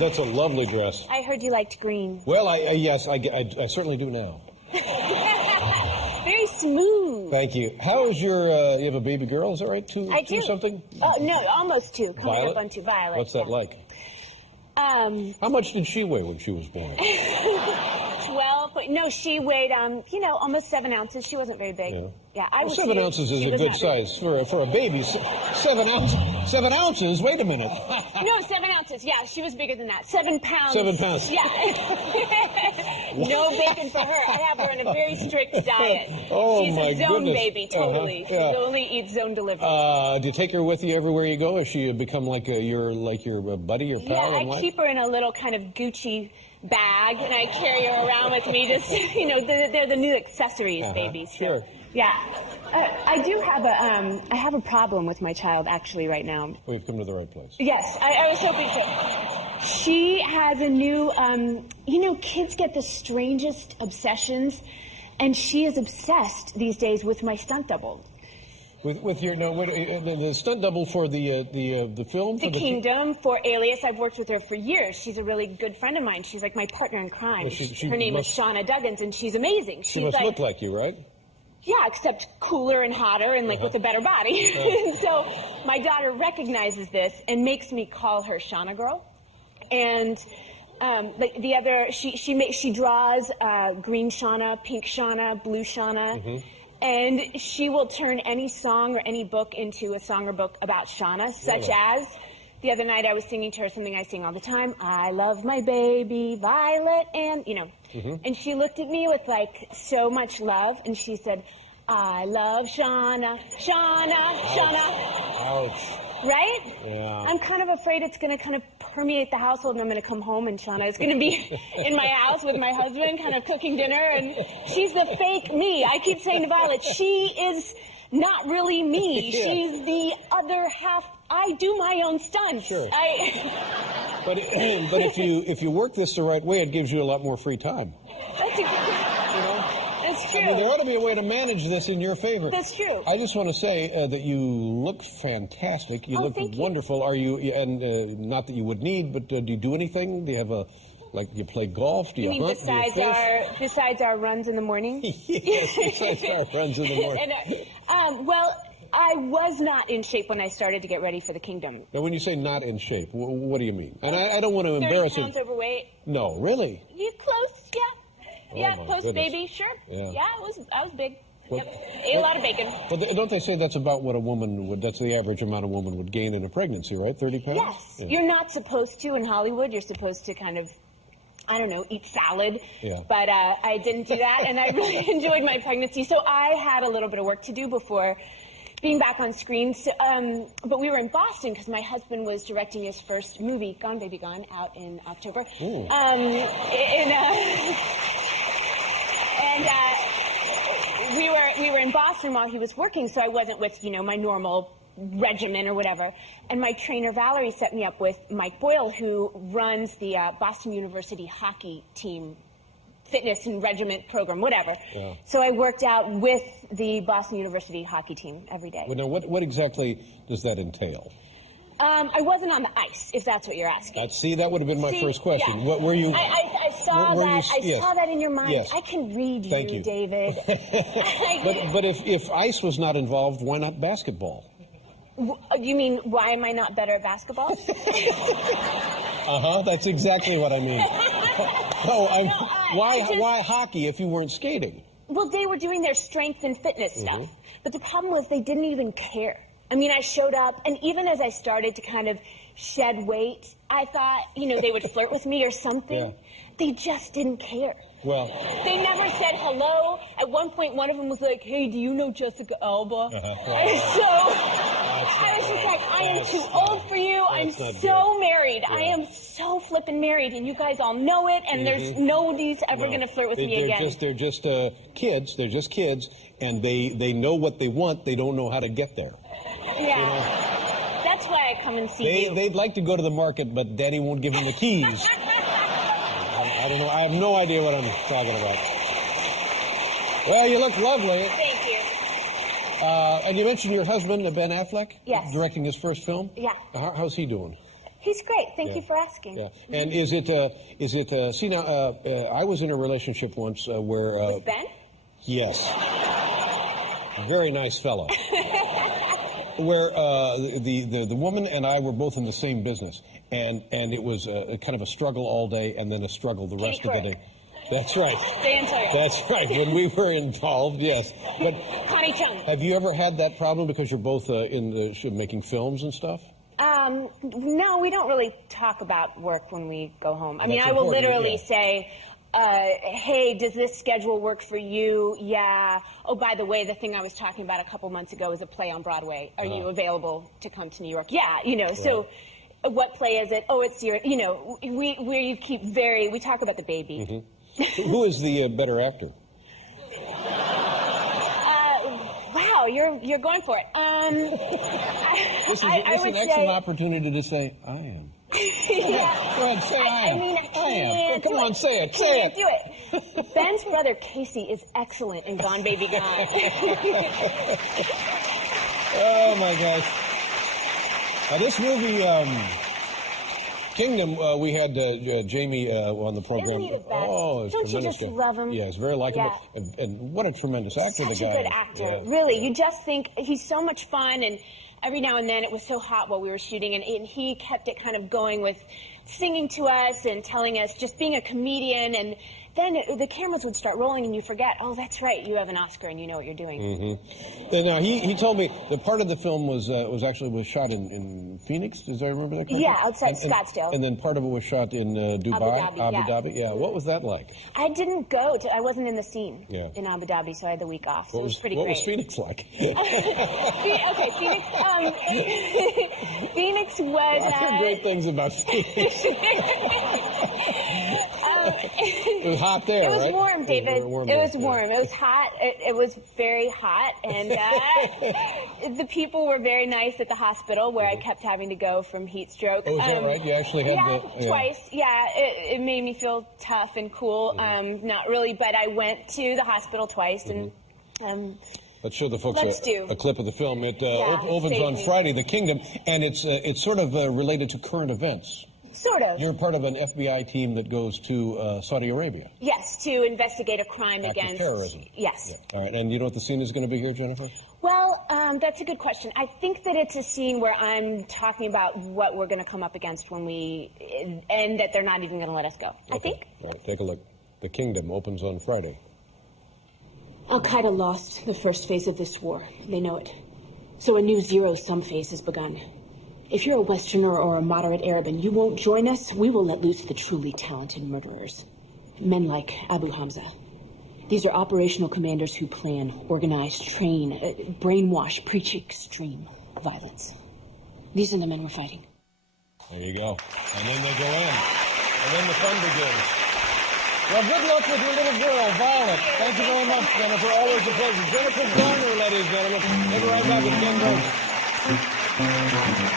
that's a lovely dress. I heard you liked green. Well, yes, I certainly do now. Very smooth. Thank you. How is your, you have a baby girl, is that right? I do. Two something? Oh, no, almost 2. Coming Violet? up on 2. Violet. What's that like? How much did she weigh when she was born? 12. No, she weighed, almost 7 ounces. She wasn't very big. Yeah, I was 7 ounces is a good size for a baby. 7 ounces? 7 ounces? Wait a minute. No, 7 ounces. Yeah, she was bigger than that. 7 pounds. 7 pounds. Yeah. No bacon for her. I have her on a very strict diet. Oh, She's a zone baby, totally. She only eats zone delivery. Do you take her with you everywhere you go? Has she become like your buddy, your pal? Yeah, I keep her in a little kind of Gucci bag, and I carry her around with me. Just they're the new accessories, babies. So, sure. Yeah, I do have I have a problem with my child actually right now. We've come to the right place. Yes, I was hoping so. She has a new, kids get the strangest obsessions, and she is obsessed these days with my stunt double. With your the stunt double for the film? The Kingdom, for Alias. I've worked with her for years. She's a really good friend of mine. She's like my partner in crime. Well, her name is Shauna Duggins, and she's amazing. She must look like you, right? Yeah, except cooler and hotter and with a better body. So my daughter recognizes this and makes me call her Shauna Girl. And she draws green Shauna, pink Shauna, blue Shauna. And she will turn any song or any book into a song or book about Shauna, such as the other night I was singing to her something I sing all the time. I love my baby Violet, and and she looked at me with so much love, and she said, I love Shauna, Shauna, Shauna. Ouch. Right? Yeah. I'm kind of afraid it's going to kind of permeate the household, and I'm going to come home, and Shauna is going to be in my house with my husband, kind of cooking dinner, and she's the fake me. I keep saying to Violet, she is not really me. She's the other half. I do my own stunts. Sure. But if you work this the right way, it gives you a lot more free time. That's true. I mean, there ought to be a way to manage this in your favor. That's true. I just want to say that you look fantastic. You look wonderful. Are you? And not that you would need, but do you do anything? Do you have you play golf? Do you hunt? Besides our runs in the morning? Yes, besides our runs in the morning. Well, I was not in shape when I started to get ready for the Kingdom. Now, when you say not in shape, what do you mean? And I don't want to embarrass you. 30 pounds overweight. No, really? You close, yeah. Yeah, post goodness. baby, sure. Yeah, I was big. Ate a lot of bacon. But don't they say that's about what a woman would, that's the average amount a woman would gain in a pregnancy, right? 30 pounds? Yes. Yeah. You're not supposed to in Hollywood. You're supposed to kind of, I don't know, eat salad. Yeah. But I didn't do that, and I really enjoyed my pregnancy. So I had a little bit of work to do before being back on screen. So, but we were in Boston because my husband was directing his first movie, Gone Baby Gone, out in October. We were in Boston while he was working, so I wasn't with, my normal regimen or whatever. And my trainer, Valerie, set me up with Mike Boyle, who runs the Boston University hockey team, fitness and regiment program, whatever. Yeah. So I worked out with the Boston University hockey team every day. Well, now, what exactly does that entail? I wasn't on the ice, if that's what you're asking. See, that would have been my first question. Yeah. What were you? I saw that. I saw that in your mind. Yes. I can read you, Thank you. David. But if ice was not involved, why not basketball? You mean, why am I not better at basketball? That's exactly what I mean. Why hockey if you weren't skating? Well, they were doing their strength and fitness stuff. But the problem was they didn't even care. I mean, I showed up, and even as I started to kind of shed weight, I thought, they would flirt with me or something. Yeah. They just didn't care. Well, they never said hello. At one point, one of them was like, hey, do you know Jessica Alba? And so I was just like, I am too old for you. I'm so married. Yeah. I am so flippin' married, and you guys all know it, and there's nobody's ever going to flirt with me again. They're just kids. They're just kids, and they know what they want. They don't know how to get there. Yeah. That's why I come and see you. They'd like to go to the market, but Daddy won't give them the keys. I don't know. I have no idea what I'm talking about. Well, you look lovely. Thank you. And you mentioned your husband, Ben Affleck? Yes. Directing his first film? Yeah. How's he doing? He's great. Thank you for asking. Yeah. And is it, see now, I was in a relationship once where... With Ben? Yes. Very nice fellow. Where the woman and I were both in the same business. And it was kind of a struggle all day and then a struggle the rest of the day. That's right. That's right. When we were involved, yes. But Connie Chung. have you ever had that problem because you're both making films and stuff? No, we don't really talk about work when we go home. I mean, I will important, literally say, hey, does this schedule work for you? Yeah. Oh, by the way, the thing I was talking about a couple months ago is a play on Broadway. Are you available to come to New York? Yeah, you know, so what play is it? Oh, it's your, you know, we talk about the baby. Mm-hmm. Who is the better actor? Wow, you're going for it. This is an excellent opportunity to say, I am. Yeah. Go ahead, say I am. I mean, I can't. Come on, say it. I can't do it. Ben's brother Casey is excellent in Gone Baby Gone. Oh my gosh. Now this movie, Kingdom, we had Jamie on the program. Isn't he the best? Oh, it's Don't you tremendous. just love him? Yeah, he's very likable. Yeah. And what a tremendous actor Such the guy a good is. actor. Yeah. Really, you just think he's so much fun, and every now and then it was so hot while we were shooting, and he kept it kind of going with singing to us and telling us, just being a comedian, and then the cameras would start rolling and you forget, oh, that's right, you have an Oscar and you know what you're doing. Mm-hmm. And now he told me that part of the film was shot in Phoenix. Does I remember that? Country? Yeah, outside Scottsdale. And then part of it was shot in Dubai, Abu Dhabi. Yeah. What was that like? I didn't go to. I wasn't in the scene in Abu Dhabi, so I had the week off. So it was pretty great. What was Phoenix like? Okay, Phoenix. Phoenix was. I hear great things about Phoenix. It was hot there, It was right? warm, David. It was warm. It was hot. It was very hot, and the people were very nice at the hospital where I kept having to go from heat stroke. Oh, is that right? You actually had twice. Yeah, it made me feel tough and cool. Not really, but I went to the hospital twice, and let's show the folks a clip of the film. It opens on Friday, The Kingdom, and it's sort of related to current events. Sort of. You're part of an FBI team that goes to Saudi Arabia. Yes, to investigate a crime against terrorism. Yes. Yeah. All right, and you know what the scene is going to be here, Jennifer? Well, that's a good question. I think that it's a scene where I'm talking about what we're going to come up against when and that they're not even going to let us go. Okay. I think. All right, take a look. The Kingdom opens on Friday. Al-Qaeda lost the first phase of this war. They know it. So a new zero-sum phase has begun. If you're a Westerner or a moderate Arab and you won't join us, we will let loose the truly talented murderers. Men like Abu Hamza. These are operational commanders who plan, organize, train, brainwash, preach extreme violence. These are the men we're fighting. There you go. And then they go in. And then the fun begins. Well, good luck with your little girl, Violet. Thank you very much, Jennifer. Always a pleasure. Jennifer Garner, ladies and gentlemen. We'll be right back with Ken Rose.